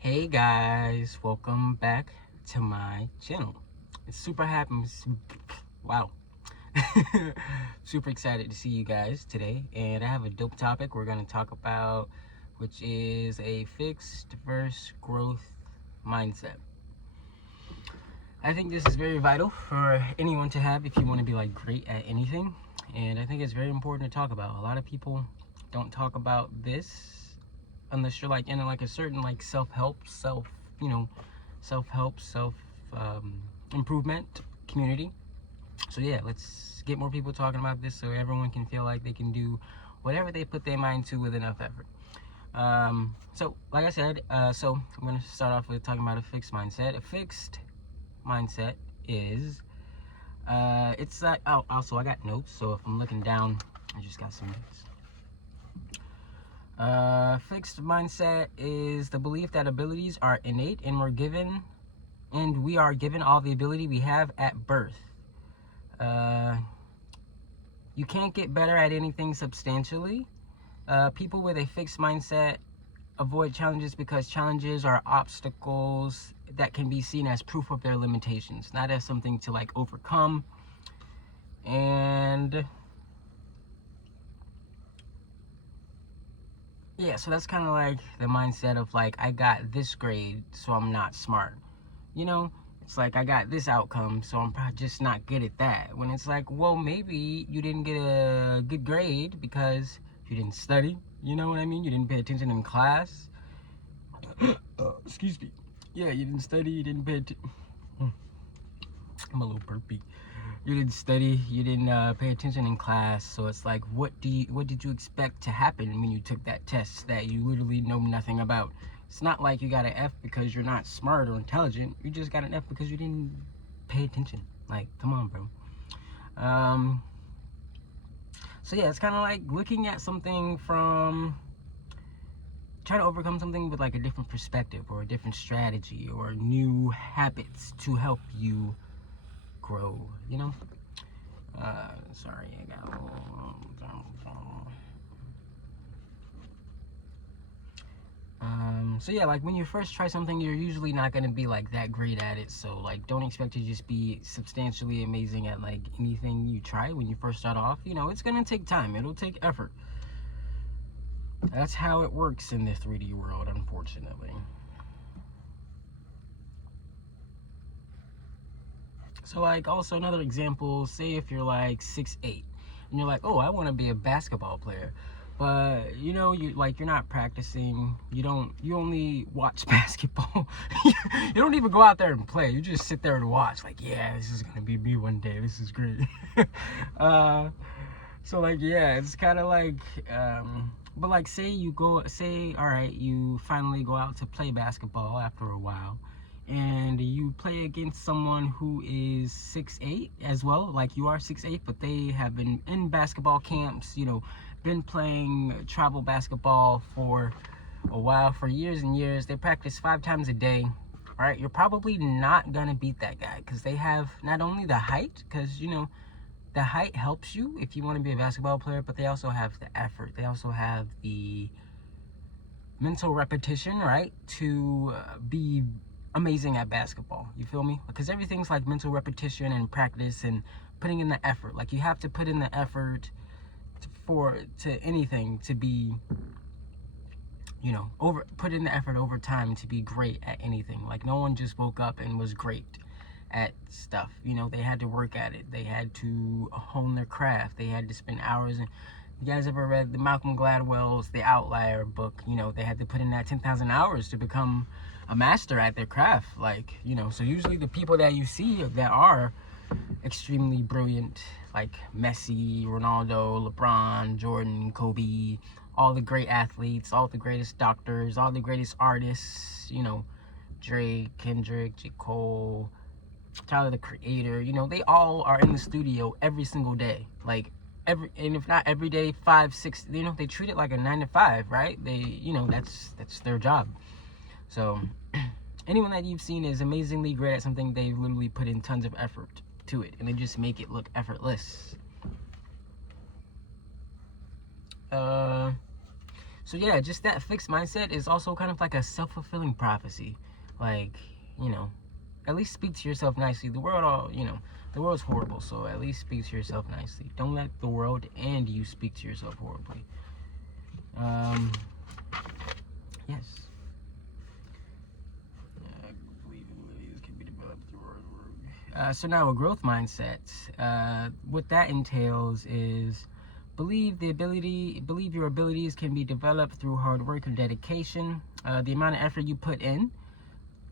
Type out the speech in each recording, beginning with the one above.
Hey guys, welcome back to my channel. It's super happy. Wow. Super excited to see you guys today. And I have a dope topic we're going to talk about, which is a fixed versus growth mindset. I think this is very vital for anyone to have if you want to be like great at anything. And I think it's very important to talk about. A lot of people don't talk about this unless you're like in like a certain like self-help, improvement community. So yeah, let's get more people talking about this so everyone can feel like they can do whatever they put their mind to with enough effort. So like I said, so I'm gonna start off with talking about a fixed mindset. A fixed mindset is it's like, oh, also I got notes, so if I'm looking down, I just got some notes. Fixed mindset is the belief that abilities are innate and we are given all the ability we have at birth. You can't get better at anything substantially. People with a fixed mindset avoid challenges because challenges are obstacles that can be seen as proof of their limitations, not as something to like overcome. And yeah, so that's kind of like the mindset of like, I got this grade, so I'm not smart. You know, it's like, I got this outcome, so I'm probably just not good at that. When it's like, well, maybe you didn't get a good grade because you didn't study. You know what I mean? You didn't pay attention in class. Excuse me. Yeah, you didn't study, you didn't pay attention. I'm a little burpy. You didn't study, you didn't pay attention in class, so it's like, what did you expect to happen when you took that test that you literally know nothing about? It's not like you got an F because you're not smart or intelligent. You just got an F because you didn't pay attention. Like, come on, bro. So yeah, it's kind of like looking at something from, trying to overcome something with like a different perspective or a different strategy or new habits to help you grow, you know? Sorry, I got a little... So yeah, like when you first try something, you're usually not going to be like that great at it. So like, don't expect to just be substantially amazing at like anything you try when you first start off. You know, it's going to take time. It'll take effort. That's how it works in the 3D world, unfortunately. So like, also another example, say if you're like 6'8", and you're like, oh, I want to be a basketball player, but you know, you're not practicing, you only watch basketball. You don't even go out there and play, you just sit there and watch, like, yeah, this is gonna be me one day, this is great. So like, yeah, it's kind of like, but like, say all right, you finally go out to play basketball after a while, and you play against someone who is 6'8" as well, like you are 6'8", but they have been in basketball camps, you know, been playing travel basketball for a while, for years and years. They practice 5 times a day, right? You're probably not gonna beat that guy because they have not only the height, because, you know, the height helps you if you want to be a basketball player, but they also have the effort. They also have the mental repetition, right, to be amazing at basketball. You feel me? Because everything's like mental repetition and practice and putting in the effort. Like, you have to put in the effort to anything to be, you know, put in the effort over time to be great at anything. Like, no one just woke up and was great at stuff. You know, they had to work at it. They had to hone their craft. They had to spend hours. And you guys ever read the Malcolm Gladwell's The Outlier book? You know, they had to put in that 10,000 hours to become a master at their craft. Like, you know, so usually the people that you see that are extremely brilliant, like Messi, Ronaldo, LeBron, Jordan, Kobe, all the great athletes, all the greatest doctors, all the greatest artists, you know, Drake, Kendrick, J. Cole, Tyler the Creator, you know, they all are in the studio every single day. Like, and if not every day, 5, 6, you know, they treat it like a 9 to 5, right? They, you know, that's their job. So anyone that you've seen is amazingly great at something, they've literally put in tons of effort to it, and they just make it look effortless. So yeah, just that fixed mindset is also kind of like a self-fulfilling prophecy. Like, you know, at least speak to yourself nicely. The world, the world's horrible, so at least speak to yourself nicely. Don't let the world and you speak to yourself horribly. Yes. So now a growth mindset. What that entails is believe your abilities can be developed through hard work and dedication. The amount of effort you put in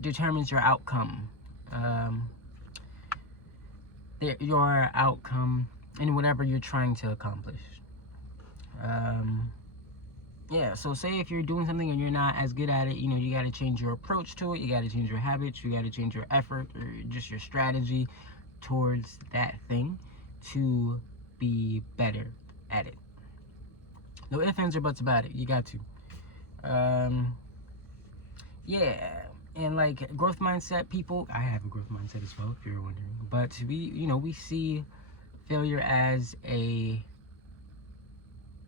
determines your outcome. Your outcome in whatever you're trying to accomplish. Yeah, so say if you're doing something and you're not as good at it, you got to change your approach to it. You got to change your habits. You got to change your effort or just your strategy towards that thing to be better at it. No ifs, ands, or buts about it. You got to. Yeah, and like growth mindset people, I have a growth mindset as well, if you're wondering. But we see failure as a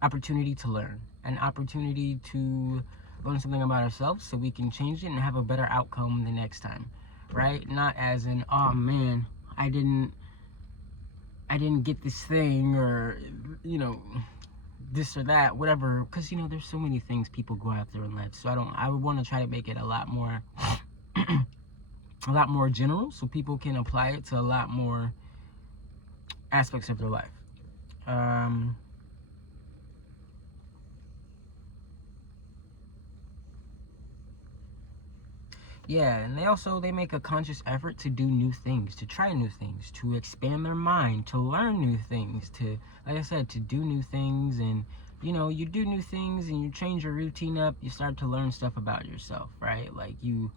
opportunity to learn, an opportunity to learn something about ourselves so we can change it and have a better outcome the next time, right? Not as in, oh man, I didn't get this thing, or this or that, whatever, because there's so many things people go after in life. So I would want to try to make it a lot more a lot more general, so people can apply it to a lot more aspects of their life. Yeah, and they make a conscious effort to do new things, to try new things, to expand their mind, to learn new things, to, like I said, to do new things. And you do new things and you change your routine up, you start to learn stuff about yourself, right? Like you're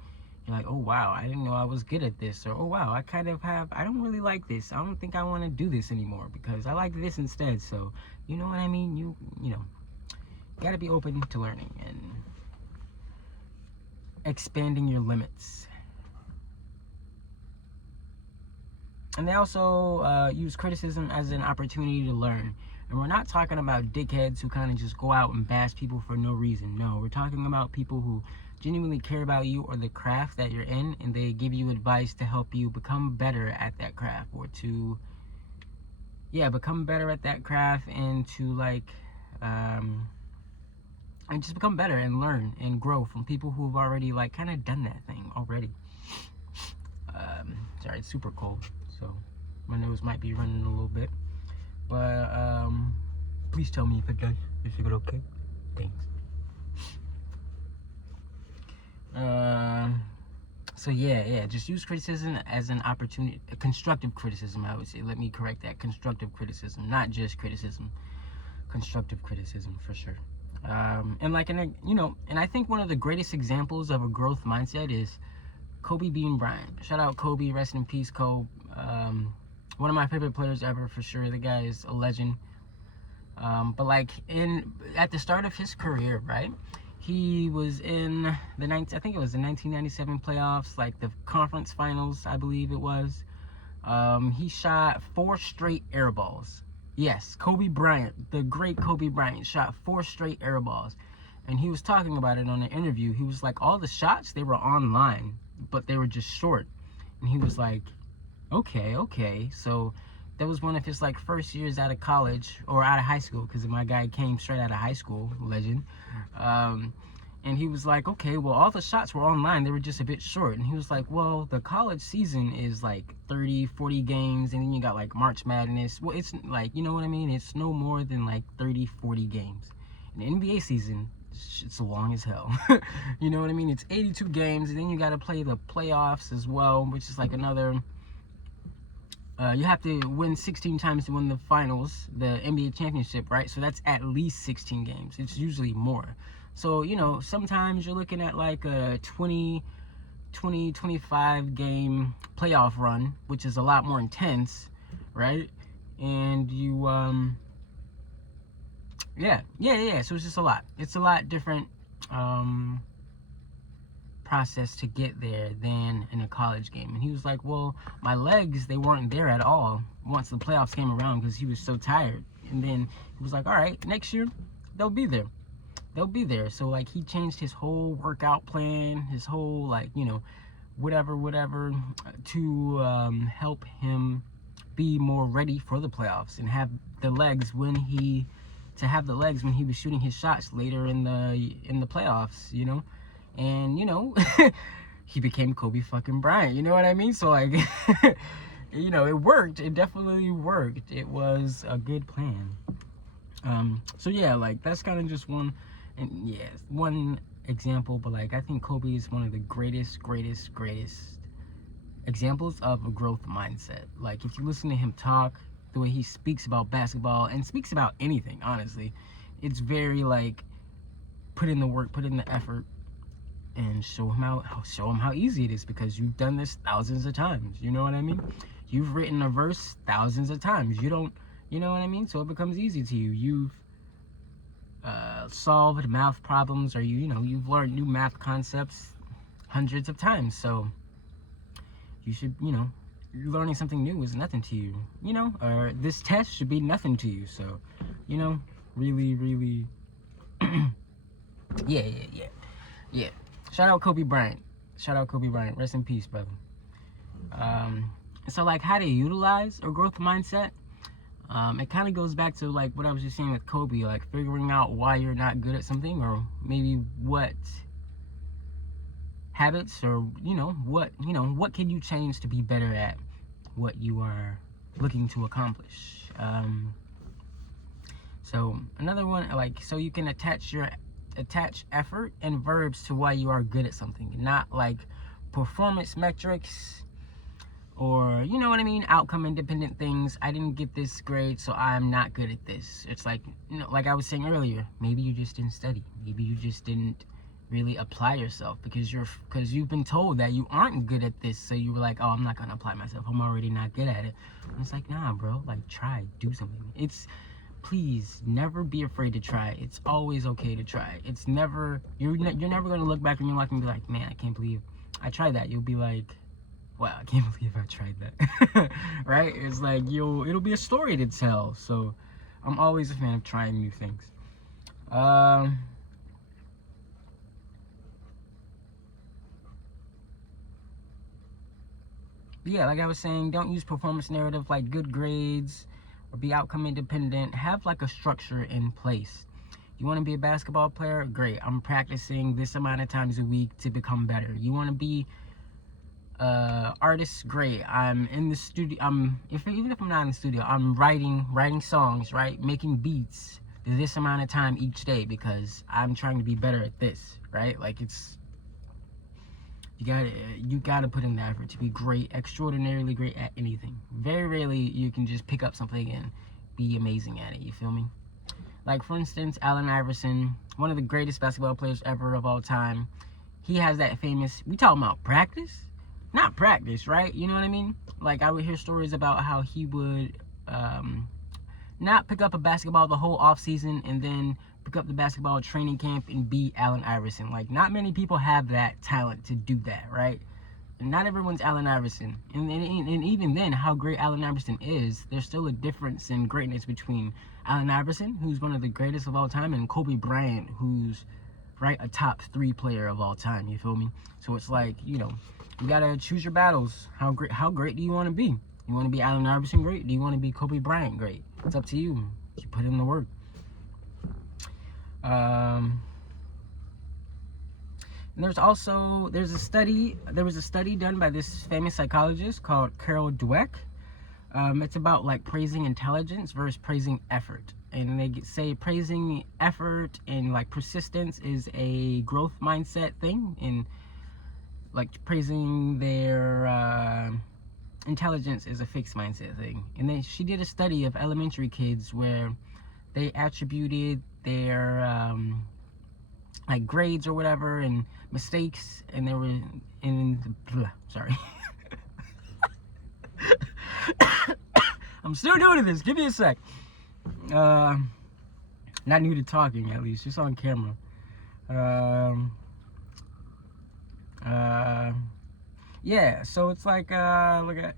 like, oh wow, I didn't know I was good at this, or oh wow, I don't really like this. I don't think I want to do this anymore because I like this instead. So you know what I mean? You gotta be open to learning and expanding your limits. And they also use criticism as an opportunity to learn. And we're not talking about dickheads who kind of just go out and bash people for no reason. No, we're talking about people who genuinely care about you or the craft that you're in, and they give you advice to help you become better at that craft, or to become better at that craft, and to and just become better and learn and grow from people who've already kind of done that thing already. Sorry, it's super cold, so my nose might be running a little bit, but please tell me if it does. Is it okay? Thanks. So yeah, just use criticism as an opportunity, constructive criticism, I would say. Let me correct that. Constructive criticism, not just criticism. Constructive criticism, for sure. And I think one of the greatest examples of a growth mindset is Kobe being Bryant. Shout out Kobe, rest in peace, Kobe. One of my favorite players ever, for sure. The guy is a legend. But at the start of his career, right? He was in I think it was the 1997 playoffs, like the conference finals, I believe it was. He shot 4 straight air balls. Yes, Kobe Bryant, the great Kobe Bryant, shot 4 straight air balls. And he was talking about it on an interview. He was like, all the shots, they were online, but they were just short. And he was like, okay. So that was one of his first years out of college, or out of high school, because my guy came straight out of high school, legend. And he was like, okay, well, all the shots were online, they were just a bit short. And he was like, well, the college season is 30, 40 games, and then you got March Madness. Well, it's you know what I mean? It's no more than 30, 40 games. And the NBA season, it's long as hell. You know what I mean? It's 82 games, and then you got to play the playoffs as well, which is another... you have to win 16 times to win the finals, the NBA championship, right? So that's at least 16 games. It's usually more. So, sometimes you're looking at a 25 game playoff run, which is a lot more intense, right? And you, so it's just a lot. It's a lot different process to get there than in a college game. And he was like, well, my legs, they weren't there at all once the playoffs came around, because he was so tired. And then he was like, all right, next year they'll be there. they'll be there. So like he changed his whole workout plan, his whole like, you know, whatever to help him be more ready for the playoffs and have the legs when he was shooting his shots later in the playoffs, you know. And you know, he became Kobe fucking Bryant, you know what I mean? So like you know, it worked. It definitely worked. It was a good plan. So yeah, like that's kind of just one example, but like I think Kobe is one of the greatest examples of a growth mindset. Like if you listen to him talk, the way he speaks about basketball and speaks about anything, honestly, it's very like put in the work, put in the effort, and show him how easy it is, because you've done this thousands of times. You know what I mean? You've written a verse thousands of times. You know what I mean? So it becomes easy to you. You've solved math problems, or you've learned new math concepts hundreds of times. So you should, learning something new is nothing to you, or this test should be nothing to you. So, really, yeah. Shout out Kobe Bryant. Rest in peace, brother. So like how to utilize a growth mindset. It kind of goes back to like what I was just saying with Kobe, like figuring out why you're not good at something, or maybe what habits, or what can you change to be better at what you are looking to accomplish. So another one, like, so you can attach effort and verbs to why you are good at something, not like performance metrics, or you know what I mean, outcome independent things. I didn't get this grade, so I'm not good at this. It's like, like I was saying earlier, maybe you just didn't study, maybe you just didn't really apply yourself, because you've been told that you aren't good at this, so you were like, oh, I'm not gonna apply myself, I'm already not good at it. And it's like, nah, bro, like try, do something. Please never be afraid to try. It's always okay to try. It's never, you're never gonna look back in your life and be like, man, I can't believe I tried that. You'll be like, wow, I can't believe I tried that. Right? It's like it'll be a story to tell. So I'm always a fan of trying new things. Yeah, like I was saying, don't use performance narrative like good grades or be outcome independent. Have like a structure in place. You want to be a basketball player? Great. I'm practicing this amount of times a week to become better. You want to be artist? Great. I'm in the studio. Even if I'm not in the studio, I'm writing songs, right? Making beats this amount of time each day, because I'm trying to be better at this, right? Like you gotta put in the effort to be great, extraordinarily great at anything. Very rarely you can just pick up something and be amazing at it. You feel me? Like for instance, Allen Iverson, one of the greatest basketball players ever of all time. He has that famous, we talking about practice? Not practice, right? You know what I mean? Like I would hear stories about how he would not pick up a basketball the whole off season and then pick up the basketball training camp and be Allen Iverson. Like not many people have that talent to do that, right? Not everyone's Allen Iverson. And even then, how great Allen Iverson is, there's still a difference in greatness between Allen Iverson, who's one of the greatest of all time, and Kobe Bryant, who's a top 3 player of all time. You feel me? So it's like, you gotta choose your battles. How great do you want to be? You want to be Allen Iverson great? Do you want to be Kobe Bryant great? It's up to you. You put in the work. And there was a study done by this famous psychologist called Carol Dweck. It's about like praising intelligence versus praising effort, and they say praising effort and like persistence is a growth mindset thing, and like praising their intelligence is a fixed mindset thing. And then she did a study of elementary kids where they attributed their like grades or whatever and mistakes, and they were sorry. I'm still new to this. Give me a sec. Not new to talking, at least, just on camera. Yeah, so it's like so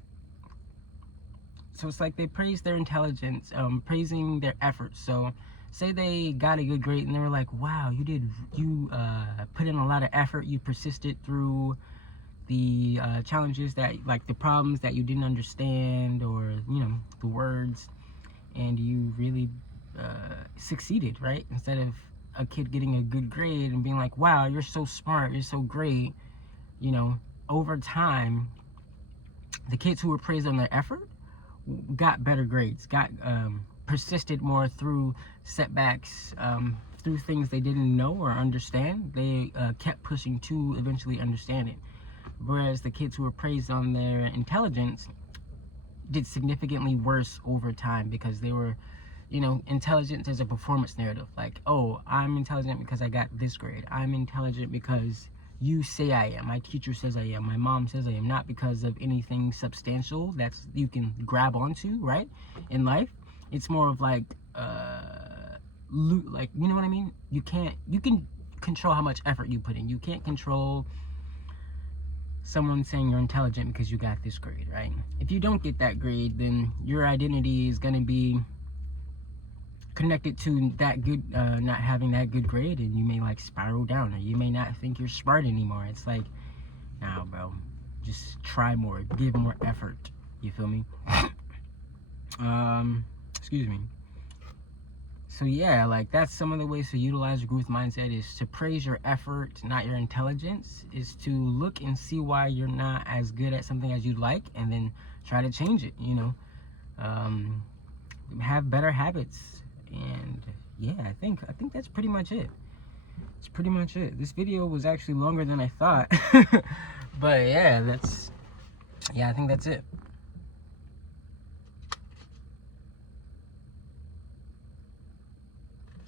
it's like they praise their intelligence, praising their efforts. So say they got a good grade and they were like, wow, you put in a lot of effort, you persisted through the challenges that, like the problems that you didn't understand, or the words, and you really succeeded, right? Instead of a kid getting a good grade and being like, wow, you're so smart, you're so great, over time, the kids who were praised on their effort got better grades, got persisted more through setbacks, through things they didn't know or understand. They kept pushing to eventually understand it. Whereas the kids who were praised on their intelligence did significantly worse over time, because they were, intelligence as a performance narrative. Like, oh, I'm intelligent because I got this grade. I'm intelligent because you say I am. My teacher says I am. My mom says I am. Not because of anything substantial that's you can grab onto, right? In life, it's more of like, like, you know what I mean? You can control how much effort you put in. You can't control someone saying you're intelligent because you got this grade, right? If you don't get that grade, then your identity is going to be connected to that good, not having that good grade, and you may like spiral down, or you may not think you're smart anymore. It's like, nah, bro, just try more, give more effort. You feel me? Excuse me. So yeah, like that's some of the ways to utilize your growth mindset, is to praise your effort, not your intelligence, is to look and see why you're not as good at something as you'd like, and then try to change it, have better habits. And yeah, I think that's pretty much it. It's pretty much it. This video was actually longer than I thought. But yeah, I think that's it.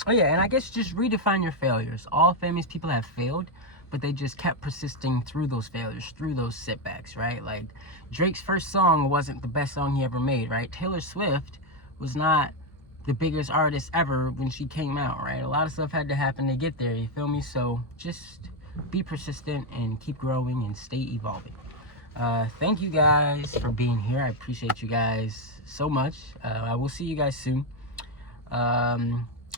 Oh yeah, and I guess just redefine your failures. All famous people have failed, but they just kept persisting through those failures, through those setbacks, right? Like Drake's first song wasn't the best song he ever made, right? Taylor Swift was not the biggest artist ever when she came out, right? A lot of stuff had to happen to get there, you feel me? So just be persistent and keep growing and stay evolving. Thank you guys for being here. I appreciate you guys so much. I will see you guys soon.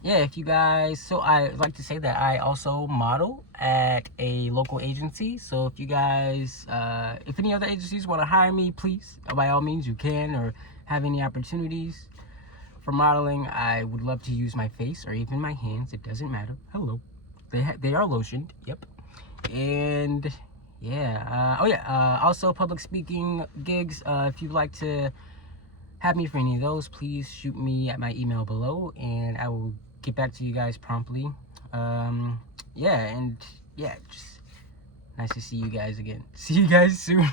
Yeah, if you guys, so I'd like to say that I also model at a local agency. So if you guys, if any other agencies want to hire me, please, by all means, you can, or have any opportunities for modeling, I would love to use my face or even my hands. It doesn't matter. Hello. They are lotioned. Yep. And yeah. Also public speaking gigs. If you'd like to have me for any of those, please shoot me at my email below, and I will get back to you guys promptly. Just nice to see you guys again. See you guys soon.